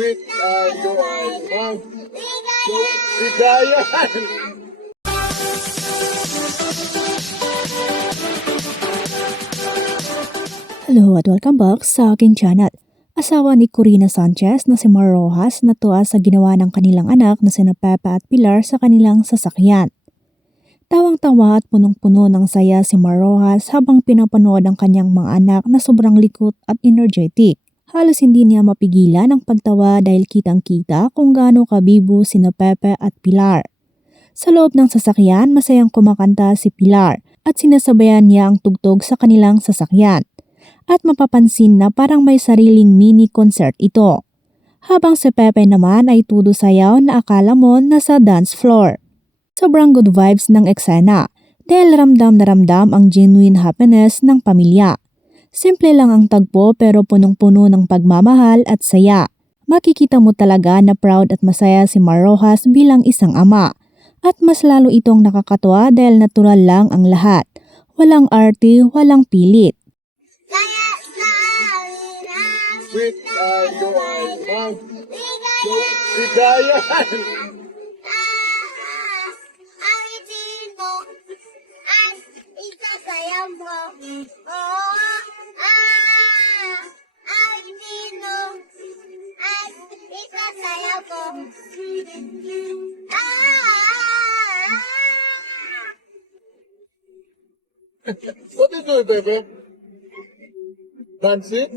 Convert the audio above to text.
Sweet tayo ay magbigayan. Hello at welcome back sa aking channel. Asawa ni Corina Sanchez na si Mar Rojas natuwa sa ginawa ng kanilang anak na sina Pepe at Pilar sa kanilang sasakyan. Tawang-tawa at punong-puno ng saya si Mar Rojas habang pinapanood ang kanyang mga anak na sobrang likot at energetic. Halos hindi niya mapigilan ang pagtawa dahil kitang-kita kung gaano kabibo sina Pepe at Pilar. Sa loob ng sasakyan, masayang kumakanta si Pilar at sinasabayan niya ang tugtog sa kanilang sasakyan. At mapapansin na parang may sariling mini concert ito. Habang si Pepe naman ay tudo sayaw na akala mo nasa dance floor. Sobrang good vibes ng eksena dahil ramdam na ramdam ang genuine happiness ng pamilya. Simple lang ang tagpo pero punong-puno ng pagmamahal at saya. Makikita mo talaga na proud at masaya si Mar Rojas bilang isang ama. At mas lalo itong nakakatuwa dahil natural lang ang lahat. Walang arte, walang pilit. Sweet tayo ay magbigayan. Ang itin mo at isasayaw mo. Ang itin mo at isasayaw ko. What is doing, Pepe? Dancing?